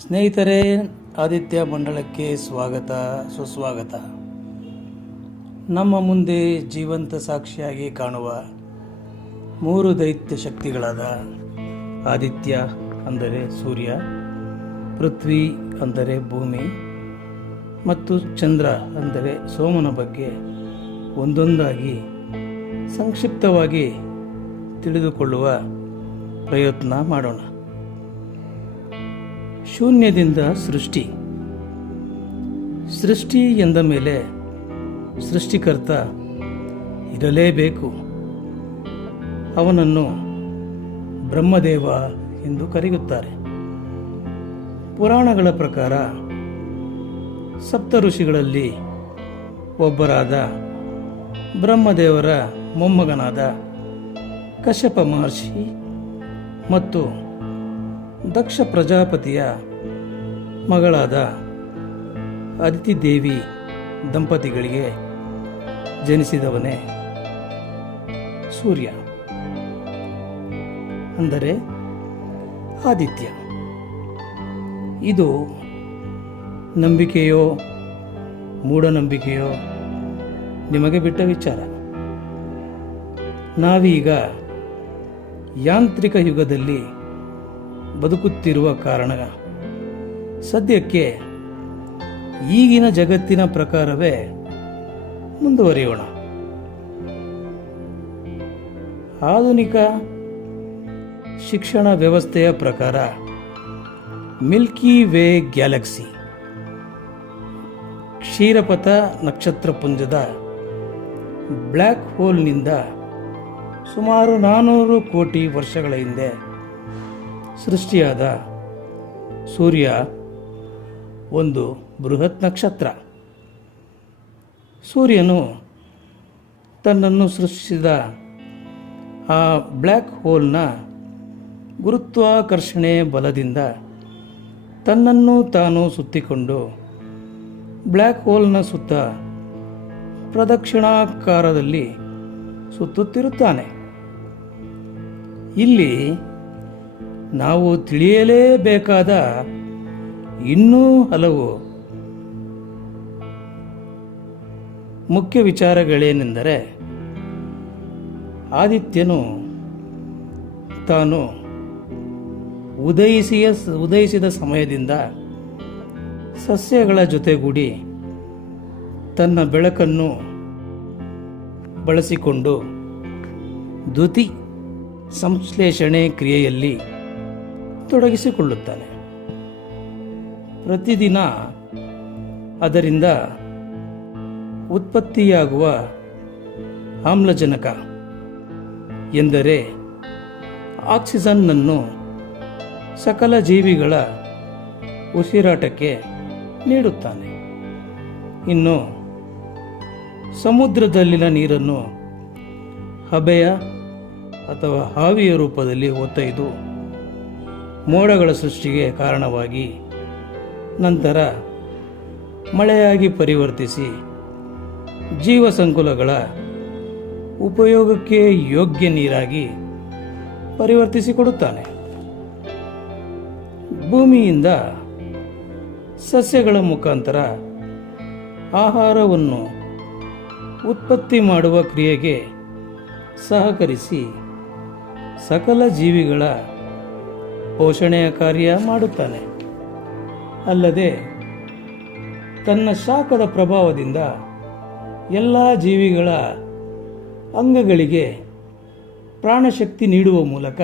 ಸ್ನೇಹಿತರೆ, ಆದಿತ್ಯ ಮಂಡಳಕ್ಕೆ ಸ್ವಾಗತ, ಸುಸ್ವಾಗತ. ನಮ್ಮ ಮುಂದೆ ಜೀವಂತ ಸಾಕ್ಷಿಯಾಗಿ ಕಾಣುವ ಮೂರು ದೈತ್ಯ ಶಕ್ತಿಗಳಾದ ಆದಿತ್ಯ ಅಂದರೆ ಸೂರ್ಯ, ಪೃಥ್ವಿ ಅಂದರೆ ಭೂಮಿ ಮತ್ತು ಚಂದ್ರ ಅಂದರೆ ಸೋಮನ ಬಗ್ಗೆ ಒಂದೊಂದಾಗಿ ಸಂಕ್ಷಿಪ್ತವಾಗಿ ತಿಳಿದುಕೊಳ್ಳುವ ಪ್ರಯತ್ನ ಮಾಡೋಣ. ಶೂನ್ಯದಿಂದ ಸೃಷ್ಟಿ. ಸೃಷ್ಟಿ ಎಂದ ಮೇಲೆ ಸೃಷ್ಟಿಕರ್ತ ಇರಲೇಬೇಕು. ಅವನನ್ನು ಬ್ರಹ್ಮದೇವ ಎಂದು ಕರೆಯುತ್ತಾರೆ. ಪುರಾಣಗಳ ಪ್ರಕಾರ ಸಪ್ತ ಋಷಿಗಳಲ್ಲಿ ಒಬ್ಬರಾದ ಬ್ರಹ್ಮದೇವರ ಮೊಮ್ಮಗನಾದ ಕಶ್ಯಪ ಮಹರ್ಷಿ ಮತ್ತು ದಕ್ಷ ಪ್ರಜಾಪತಿಯ ಮಗಳಾದ ಅದಿತಿ ದೇವಿ ದಂಪತಿಗಳಿಗೆ ಜನಿಸಿದವನೇ ಸೂರ್ಯ. ಅಂದರೆ ಆದಿತ್ಯ. ಇದು ನಂಬಿಕೆಯೋ, ಮೂಢನಂಬಿಕೆಯೋ ನಿಮಗೆ ಬಿಟ್ಟ ವಿಚಾರ. ನಾವೀಗ ಯಾಂತ್ರಿಕ ಯುಗದಲ್ಲಿ ಬದುಕುತ್ತಿರುವ ಕಾರಣ. ಸದ್ಯಕ್ಕೆ ಈಗಿನ ಜಗತ್ತಿನ ಪ್ರಕಾರವೇ ಮುಂದುವರಿಯೋಣ. ಆಧುನಿಕ ಶಿಕ್ಷಣ ವ್ಯವಸ್ಥೆಯ ಪ್ರಕಾರ ಮಿಲ್ಕಿ ವೇ ಗ್ಯಾಲಕ್ಸಿ, ಕ್ಷೀರಪಥ ನಕ್ಷತ್ರಪುಂಜದ ಬ್ಲ್ಯಾಕ್ ಹೋಲ್ನಿಂದ ಸುಮಾರು ನಾನ್ನೂರು ಕೋಟಿ ವರ್ಷಗಳ ಹಿಂದೆ ಸೃಷ್ಟಿಯಾದ ಸೂರ್ಯ ಒಂದು ಬೃಹತ್ ನಕ್ಷತ್ರ. ಸೂರ್ಯನು ತನ್ನನ್ನು ಸೃಷ್ಟಿಸಿದ ಆ ಬ್ಲ್ಯಾಕ್ ಹೋಲ್ನ ಗುರುತ್ವಾಕರ್ಷಣೆ ಬಲದಿಂದ ತನ್ನನ್ನು ತಾನು ಸುತ್ತಿಕೊಂಡು ಬ್ಲ್ಯಾಕ್ ಹೋಲ್ನ ಸುತ್ತ ಪ್ರದಕ್ಷಿಣಾಕಾರದಲ್ಲಿ ಸುತ್ತುತ್ತಿರುತ್ತಾನೆ. ಇಲ್ಲಿ ನಾವು ತಿಳಿಯಲೇಬೇಕಾದ ಇನ್ನೂ ಹಲವು ಮುಖ್ಯ ವಿಚಾರಗಳೇನೆಂದರೆ ಆದಿತ್ಯನು ತಾನು ಉದಯಿಸಿಯ ಉದಯಿಸಿದ ಸಮಯದಿಂದ ಸಸ್ಯಗಳ ಜೊತೆಗೂಡಿ ತನ್ನ ಬೆಳಕನ್ನು ಬಳಸಿಕೊಂಡು ದ್ಯುತಿ ಸಂಶ್ಲೇಷಣೆ ಕ್ರಿಯೆಯಲ್ಲಿ ತೊಡಗಿಸಿಕೊಳ್ಳುತ್ತಾನೆ. ಪ್ರತಿದಿನ ಅದರಿಂದ ಉತ್ಪತ್ತಿಯಾಗುವ ಆಮ್ಲಜನಕ ಎಂದರೆ ಆಕ್ಸಿಜನ್ನನ್ನು ಸಕಲ ಜೀವಿಗಳ ಉಸಿರಾಟಕ್ಕೆ ನೀಡುತ್ತಾನೆ. ಇನ್ನು ಸಮುದ್ರದಲ್ಲಿನ ನೀರನ್ನು ಹಬೆಯ ಅಥವಾ ಹಾವಿಯ ರೂಪದಲ್ಲಿ ಒತ್ತೊಯ್ದು ಮೋಡಗಳ ಸೃಷ್ಟಿಗೆ ಕಾರಣವಾಗಿ ನಂತರ ಮಳೆಯಾಗಿ ಪರಿವರ್ತಿಸಿ ಜೀವ ಸಂಕುಲಗಳ ಉಪಯೋಗಕ್ಕೆ ಯೋಗ್ಯ ನೀರಾಗಿ ಪರಿವರ್ತಿಸಿಕೊಡುತ್ತಾನೆ ಭೂಮಿಯಿಂದ ಸಸ್ಯಗಳ ಮುಖಾಂತರ ಆಹಾರವನ್ನು ಉತ್ಪತ್ತಿ ಮಾಡುವ ಕ್ರಿಯೆಗೆ ಸಹಕರಿಸಿ ಸಕಲ ಜೀವಿಗಳ ಪೋಷಣೆಯ ಕಾರ್ಯ ಮಾಡುತ್ತಾನೆ. ಅಲ್ಲದೆ, ತನ್ನ ಶಾಖದ ಪ್ರಭಾವದಿಂದ ಎಲ್ಲ ಜೀವಿಗಳ ಅಂಗಗಳಿಗೆ ಪ್ರಾಣಶಕ್ತಿ ನೀಡುವ ಮೂಲಕ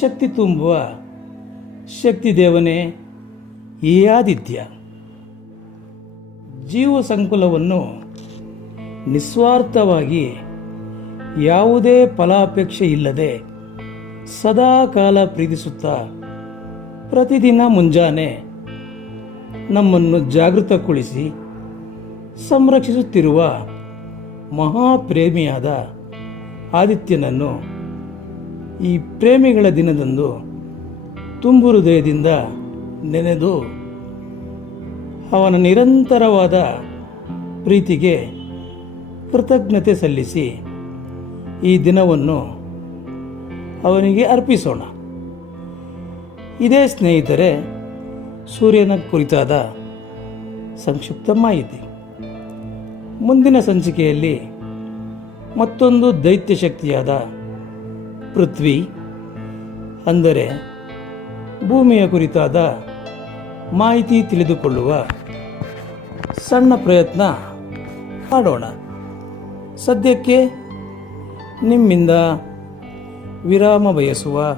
ಶಕ್ತಿ ತುಂಬುವ ಶಕ್ತಿ ದೇವನೇ ಈ ಆದಿತ್ಯ ಜೀವ ಸಂಕುಲವನ್ನು ನಿಸ್ವಾರ್ಥವಾಗಿ ಯಾವುದೇ ಫಲಾಪೇಕ್ಷೆ ಇಲ್ಲದೆ ಸದಾ ಕಾಲ ಪ್ರೀತಿಸುತ್ತಾ ಪ್ರತಿದಿನ ಮುಂಜಾನೆ ನಮ್ಮನ್ನು ಜಾಗೃತಗೊಳಿಸಿ ಸಂರಕ್ಷಿಸುತ್ತಿರುವ ಮಹಾಪ್ರೇಮಿಯಾದ ಆದಿತ್ಯನನ್ನು ಈ ಪ್ರೇಮಿಗಳ ದಿನದಂದು ತುಂಬು ಹೃದಯದಿಂದ ನೆನೆದು ಅವನ ನಿರಂತರವಾದ ಪ್ರೀತಿಗೆ ಕೃತಜ್ಞತೆ ಸಲ್ಲಿಸಿ ಈ ದಿನವನ್ನು ಅವನಿಗೆ ಅರ್ಪಿಸೋಣ. ಇದೇ ಸ್ನೇಹಿತರೆ, ಸೂರ್ಯನ ಕುರಿತಾದ ಸಂಕ್ಷಿಪ್ತ ಮಾಹಿತಿ. ಮುಂದಿನ ಸಂಚಿಕೆಯಲ್ಲಿ ಮತ್ತೊಂದು ದೈತ್ಯ ಶಕ್ತಿಯಾದ ಪೃಥ್ವಿ, ಅಂದರೆ ಭೂಮಿಯ ಕುರಿತಾದ ಮಾಹಿತಿ ತಿಳಿದುಕೊಳ್ಳುವ ಸಣ್ಣ ಪ್ರಯತ್ನ ಮಾಡೋಣ. ಸದ್ಯಕ್ಕೆ ನಿಮ್ಮಿಂದ ವಿರಾಮ ಬಯಸುವ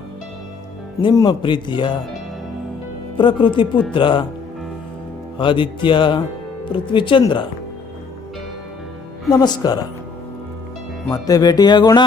ನಿಮ್ಮ ಪ್ರೀತಿಯ ಪ್ರಕೃತಿ ಪುತ್ರ ಆದಿತ್ಯ ಪೃಥ್ವಿಚಂದ್ರ. ನಮಸ್ಕಾರ. ಮತ್ತೆ ಭೇಟಿಯಾಗೋಣ.